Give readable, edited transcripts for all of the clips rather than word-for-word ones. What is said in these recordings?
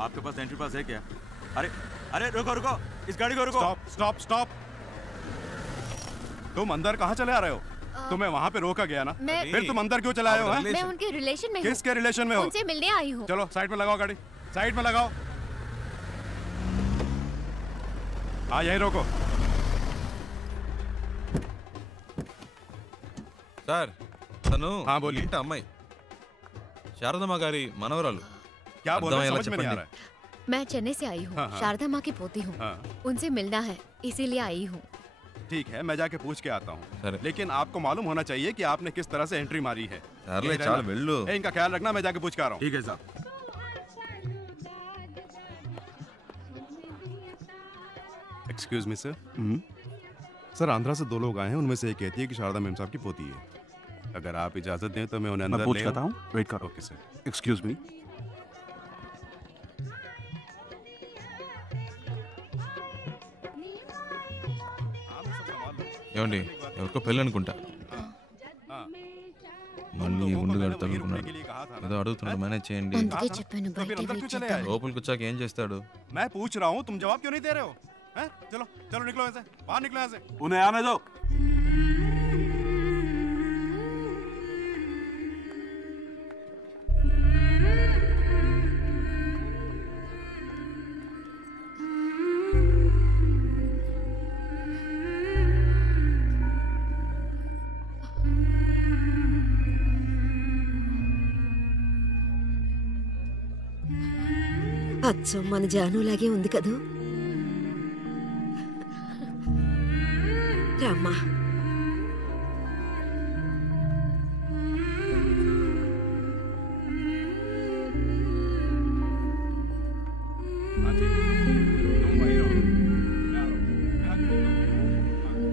आपके पास एंट्री पास है क्या? अरे अरे रुको रुको, इस गाड़ी को रुको। Stop stop stop. तुम अंदर कहाँ चले आ रहे हो? तुम्हें वहाँ पे रोका गया ना, फिर तुम अंदर क्यों चले आए हो? मैं उनके रिलेशन में हूँ। किसके रिलेशन में हो? उनसे मिलने आई हूँ। चलो साइड में लगाओ गाड़ी, साइड में लगाओ। हाँ यही रोको। సార్ తను हाँ बोलिए। ఇంటి అమ్మాయి శారదమ్మ గారి మనవరాలు. क्या बोल रहे हो? అర్థమయ్యేలా समझ में नहीं आ చెప్పండి. रहा है। मैं चेन्नई से आई हूँ। हाँ, हाँ। शारदा माँ की पोती हूँ। हाँ। उनसे मिलना है, इसीलिए आई हूँ। ठीक है, मैं जाके पूछ के आता हूँ। సరే लेकिन आपको मालूम होना चाहिए कि आपने किस तरह से एंट्री मारी है। సర్లే यही చాలు रहना। వెళ్ళు. ए, इनका ख्याल रखना, मैं जाके पूछ के आ रहा हूँ। ठीक है साहब। Excuse me sir. Sir Andhra से 2 लोग आए हैं, उनमें से एक कहती है कि शारदा मैम साहब की पोती है। अगर आप इजाजत दें तो मैं उन्हें अंदर मैं पूछ ले करता आऊं? हूँ, वेट करो। Okay sir. Excuse me. ఏమండి ఎవరికో పెళ్ళి అనుకుంటా. మళ్ళీ ఉండుగాడు తగులుకున్నాడు. ఏదో అడుగుతున్నాడు, మేనేజ్ చేయండి. అందుకే చెప్పాను तो फिर బయట अंदर వెయిట్ क्यों चले చేద్దాం. आए? లోపలికి వచ్చాక ఏం చేస్తాడు? मैं पूछ रहा हूँ, तुम जवाब क्यों नहीं दे रहे हो? हैं? चलो चलो निकलो यहाँ से, बाहर निकलो यहाँ से। उन्हें आने दो। అచ్చం మన జానులాగే ఉంది కదూ. రామ్మా. हाँ ठीक है, तुम वहीं रहो, मैं आ रहा हूँ। मैं आके मिलता हूँ।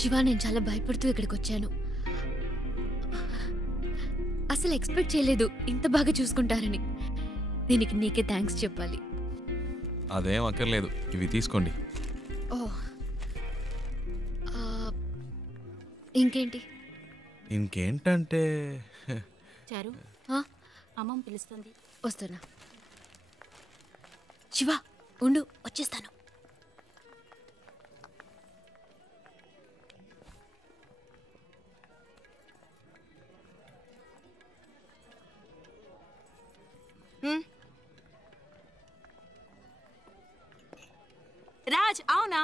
శివ, నేను చాలా భయపడుతూ ఇక్కడికి వచ్చాను. అసలు ఎక్స్పెక్ట్ చేయలేదు ఇంత బాగా చూసుకుంటారని. దీనికి నీకే థ్యాంక్స్ చెప్పాలి. అదేం అక్కర్లేదు, ఇవి తీసుకోండి. ఓ, ఇంకేంటి? ఇంకేంటంటే చారు, అమ్మమ్మ పిలుస్తుంది. వస్తున్నా. శివ ఉండు, వచ్చేస్తాను. రాజ్, అవునా?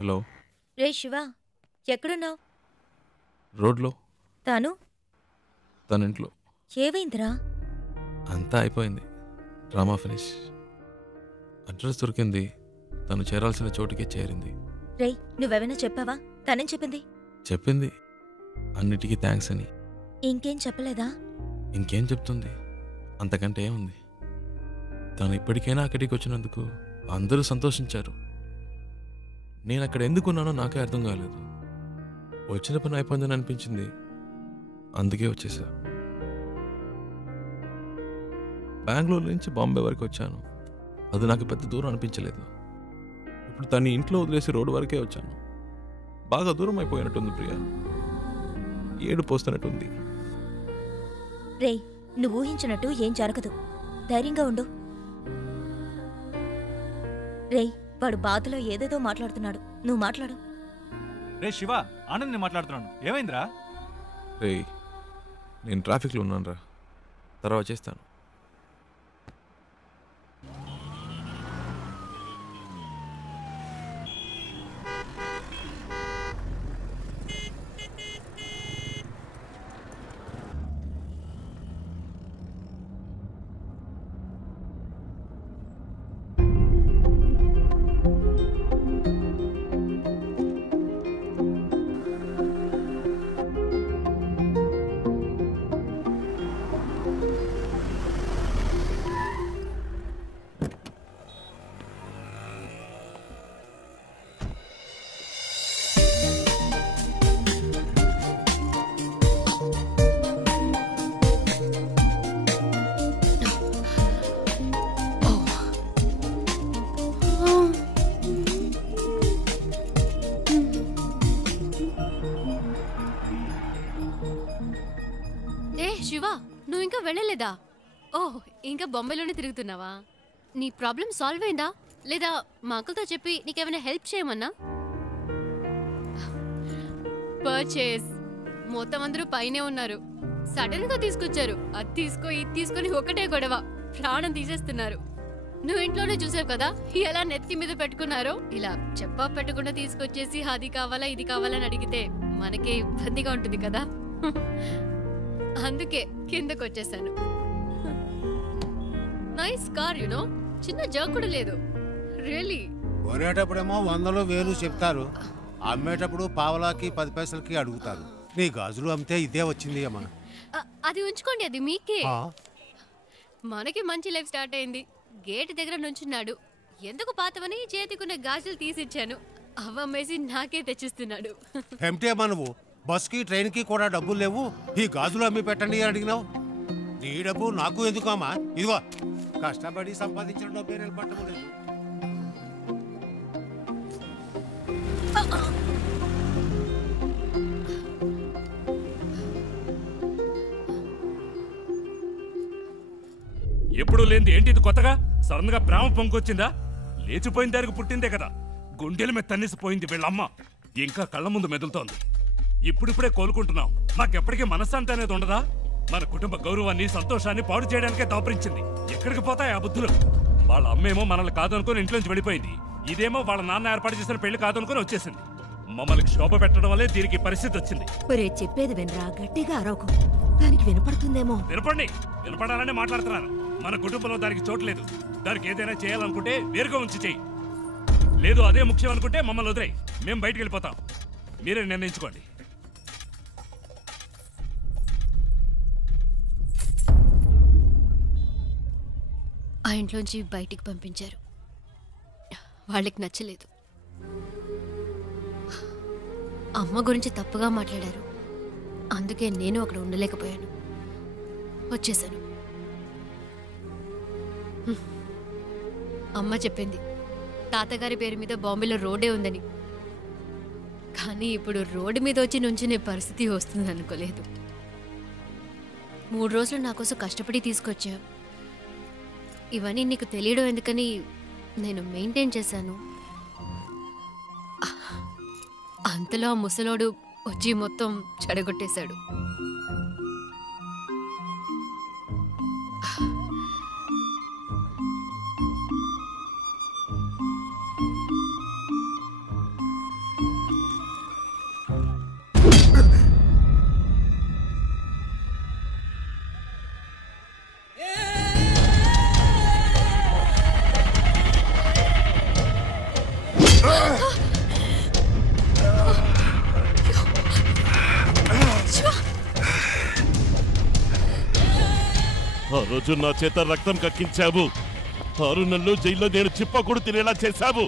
హలో. రే శివ, ఎక్కడున్నావు? రోడ్లో. తాను తన ఇంట్లో. ఏవైందిరా? అంతా అయిపోయింది, డ్రామా ఫినిష్. అడ్రస్ దొరికింది, తను చేరాల్సిన చోటుకే చేరింది. రేయ్, నువ్వేమైనా చెప్పావా? తనేం చెప్పింది? చెప్పింది అన్నిటికీ థ్యాంక్స్ అని. ఇంకేం చెప్పలేదా? ఇంకేం చెప్తుంది, అంతకంటే ఏముంది. తను ఇప్పటికైనా అక్కడికి వచ్చినందుకు అందరూ సంతోషించారు. నేను అక్కడ ఎందుకున్నానో నాకే అర్థం కాలేదు. వచ్చిన పని అయిపోయిందని అనిపించింది, అందుకే వచ్చేసా. బెంగళూరు నుంచి బాంబే వరకు వచ్చాను. అది నాకు పెద్ద దూరం అనిపించలేదు. ఇప్పుడు తన్ని ఇంట్లో వదిలేసి రోడ్డు వరకే వచ్చాను. బాగా దూరం అయిపోయినట్టుంది ప్రియా. ఏడు పోస్తున్నట్టుంది. రేయ్, నువ్వు ఊహించినట్టు ఏం జరగదు. ధైర్యంగా ఉండు. రేయ్, వాడు బాధలో ఏదేదో మాట్లాడుతున్నాడు. నువ్వు మాట్లాడు. రే శివ, ఆనంద్ నేను మాట్లాడుతున్నాను. ఏమైందిరా? రేయ్, నేను ట్రాఫిక్లో ఉన్నాను రా, తర్వాత చేస్తాను. శివ, నువ్వు ఇంకా వెళ్ళలేదా? ఓహ్, ఇంకా బొంబాయిలోనే తిరుగుతున్నావా? నీ ప్రాబ్లం సాల్వ్ అయిందా లేదా? మా అంకుల్తో చెప్పి నీకేమైనా హెల్ప్ చేయమన్నా? పర్చేస్ మొత్తం అందరూ పైనే ఉన్నారు. సడన్ గా తీసుకొచ్చారు. అది తీసుకో, ఇది తీసుకొని ఒకటే గొడవ. ప్రాణం తీసేస్తున్నారు. నువ్వు ఇంట్లోనే చూసావు కదా ఎలా నెత్తి మీద పెట్టుకున్నారో. ఇలా చెప్పా పెట్టకుండా తీసుకొచ్చేసి అది కావాలా ఇది కావాలని అడిగితే మనకే ఇబ్బందిగా ఉంటుంది కదా. అందుకే కిందకు వచ్చేసాను. Nice car, you know. చిన్న జర్క్ కూడా లేదు. రియలీ. కొనేటప్పుడేమో 100 1000 చెప్తారు, అమ్మేటప్పుడు పావలాకి 10 పైసలకి అడుగుతారు. నీ గాజులు అమ్మితే ఇదే వచ్చింది అమ్మా. అది ఉంచుకోండి, అది మీకే. మనకి మంచి లైఫ్ స్టార్ట్ అయింది. గేట్ దగ్గర నుంచున్నాడు. ఎందుకు పాతవని చేతికున్న గాజులు తీసిచ్చాను. అవ్వమ్మేసి నాకే తెచ్చిస్తున్నాడు. ఏమిటి అమ్మా నువ్వు? బస్కి ట్రైన్కి కూడా డబ్బులు లేవు, ఈ గాజులు అమ్మి పెట్టండి అని అడిగినావు. నీ డబ్బు నాకు ఎందుకు అమ్మా? ఇదిగో కష్టపడి సంపాదించిన డబ్బే నిలబట్టము లేదు. ఎప్పుడు లేనిది ఏంటి ఇది కొత్తగా? సడన్ గా ప్రేమ పొంగొచ్చిందా? లేచిపోయిన దానికి పుట్టిందే కదా. గుండెల మీద తన్నేసిపోయింది వీళ్ళమ్మ. ఇంకా కళ్ళ ముందు మెదులుతోంది. ఇప్పుడిప్పుడే కోలుకుంటున్నాం. మాకెప్పటికీ మనశ్శాంతి అనేది ఉండదా? మన కుటుంబ గౌరవాన్ని సంతోషాన్ని పాడు చేయడానికే దాపరించింది. ఎక్కడికి పోతాయి ఆ బుద్ధులు? వాళ్ళ అమ్మేమో మనల్ని కాదనుకుని ఇంట్లోంచి వెళ్ళిపోయింది. ఇదేమో వాళ్ళ నాన్న ఏర్పాటు చేసిన పెళ్లి కాదనుకుని వచ్చేసింది. మమ్మల్ని శోభ పెట్టడం వల్లే దీనికి పరిస్థితి వచ్చింది. చెప్పేది వినరా, గట్టిగా అరవకు. దానికి వినపడుతుందేమో. వినపండి, వినపడాలని మాట్లాడుతున్నాను. మన కుటుంబంలో దానికి చోటు లేదు. దానికి ఏదైనా చేయాలనుకుంటే వేరుగా ఉంచి చెయ్యి. లేదు అదే ముఖ్యం అనుకుంటే మమ్మల్ని వదిలేయి. మేము బయటికి వెళ్ళిపోతాం. మీరే నిర్ణయించుకోండి. ఆ ఇంట్లోంచి బయటికి పంపించారు. వాళ్ళకి నచ్చలేదు. అమ్మ గురించి తప్పుగా మాట్లాడారు. అందుకే నేను అక్కడ ఉండలేకపోయాను. వచ్చేసాను. అమ్మ చెప్పింది తాతగారి పేరు మీద బాంబేలో రోడ్డే ఉందని. కానీ ఇప్పుడు రోడ్డు మీద వచ్చి నుంచునే పరిస్థితి వస్తుంది అనుకోలేదు. 3 రోజులు నా కోసం కష్టపడి తీసుకొచ్చా. ఇవన్నీ నీకు తెలియడం ఎందుకని నేను మెయింటైన్ చేశాను. అంతలో ముసలోడు వచ్చి మొత్తం చెడగొట్టేశాడు. ఆ రోజు నా చేత రక్తం కక్కించావు. 6 నెలలు జైల్లో నేను చిప్పకూడు తినేలా చేశావు.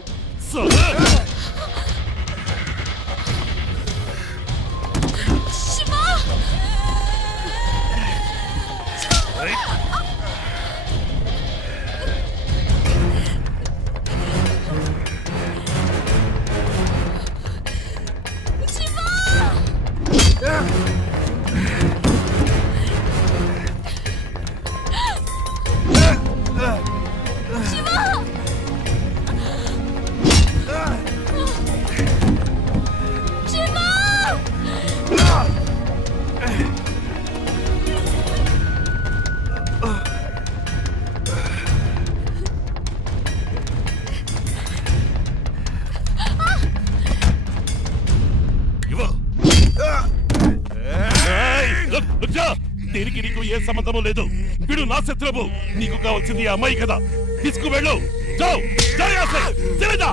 ఏ సంబంధము లేదు. వీడు నా శత్రువు. నీకు కావాల్సింది ఆ అమ్మాయి కదా, తీసుకువెళ్ళు. जाओ जा यहाँ से, चले जा,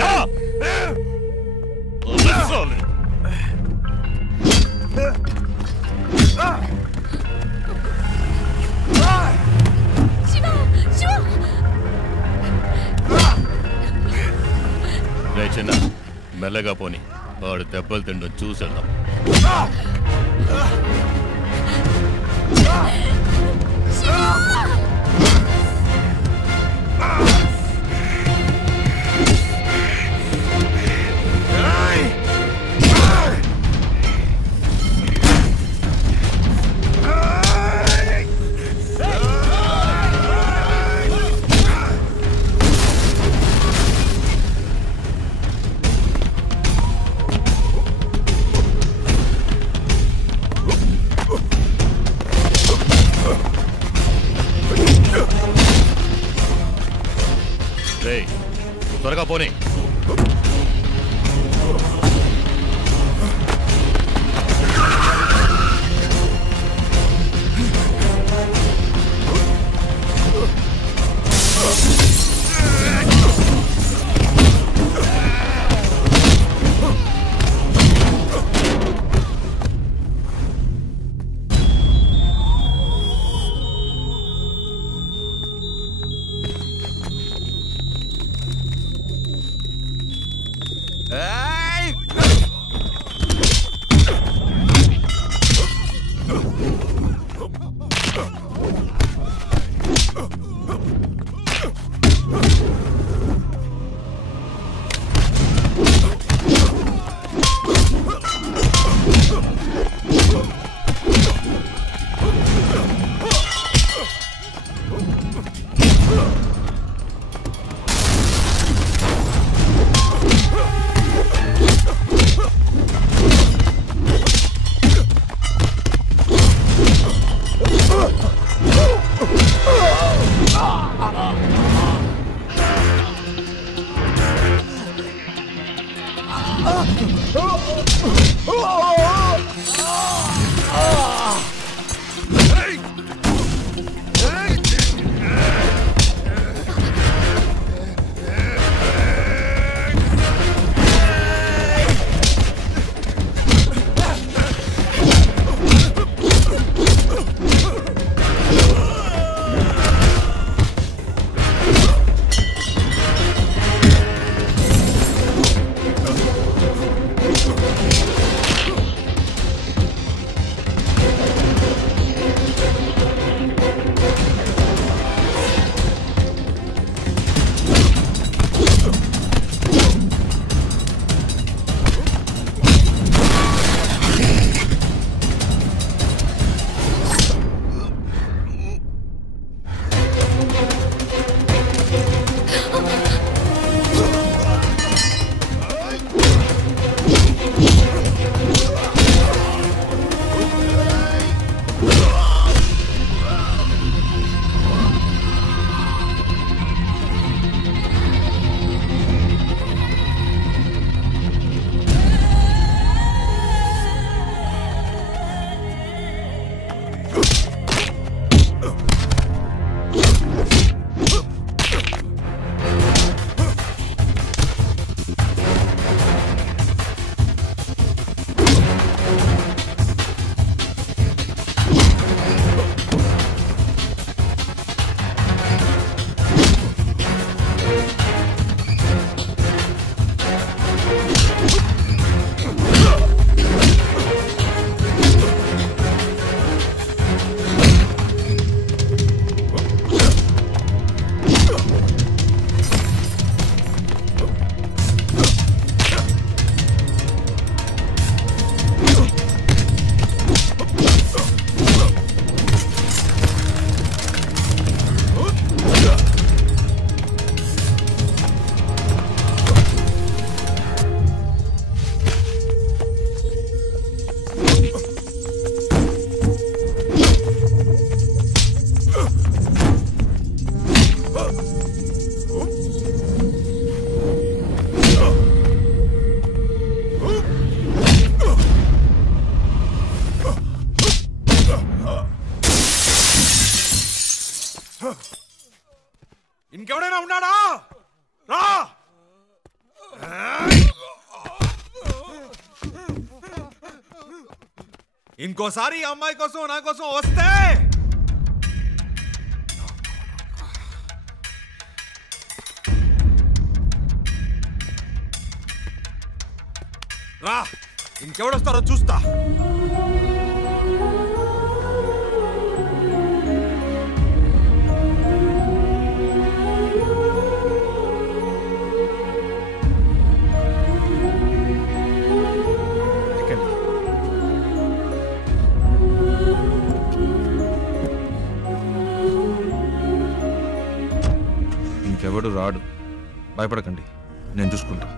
जा। రే చిన్న, మెల్లగా పోని, వాడు దెబ్బలు తిండు చూసేద్దాం. త్వరగా పోనీ. ఇంకెవడైనా ఉన్నాడా? రా! ఇంకోసారి ఈ అమ్మాయి కోసం నా కోసం వస్తే రా, ఇంకెవడొస్తారో చూస్తా. ఇంకెవడు రాడు, భయపడకండి, నేను చూసుకుంటా.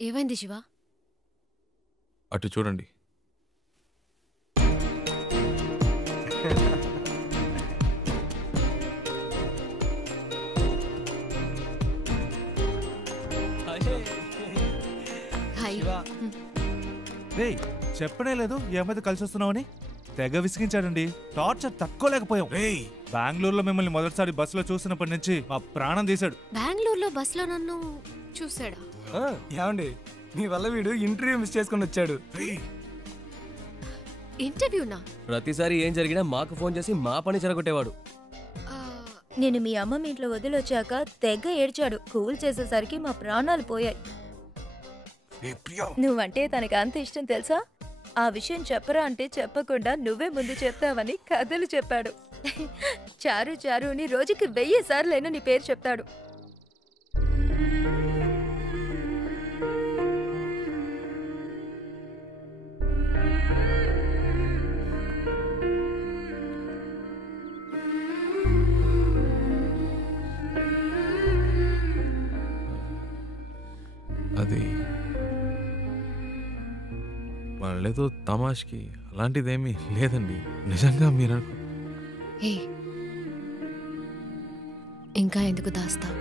ఏమైంది శివ? అటు చూడండి. రే, చెప్పనే లేదు ఈ అమ్మాయితో కలిసి వస్తున్నావని. తెగ విసిగించాడండి. టార్చర్ తట్టుకోలేకపోయాం. బెంగళూరులో మిమ్మల్ని మొదటిసారి బస్సులో చూసినప్పటి నుంచి మా ప్రాణం తీశాడు. బెంగళూరులో బస్సులో నన్ను చూసాడా? ఏమండి, మీ వల్ల వీడు ఇంటర్వ్యూ మిస్ చేసుకుని వచ్చాడు. ఇంటర్వ్యూనా? ప్రతిసారి ఏం జరిగినా మాకు ఫోన్ చేసి మా పని చెరగొట్టేవాడు. నేను మీ అమ్మమ్మ ఇంట్లో వదిలొచ్చాక తెగ ఏడ్చాడు. కూల్ చేసేసరికి మా ప్రాణాలు పోయాయి. నువ్వంటే తనకి అంత ఇష్టం తెలుసా? ఆ విషయం చెప్పరా అంటే చెప్పకుండా నువ్వే ముందు చెప్తావని కథలు చెప్పాడు. చారు చారు అని రోజుకి 1000 సార్లైనా నీ పేరు చెప్తాడు. అది వాళ్ళేదో తమాష్కి అలాంటిదేమీ లేదండి. నిజంగా మీరు ఇంకా ఎందుకు దాస్తావు?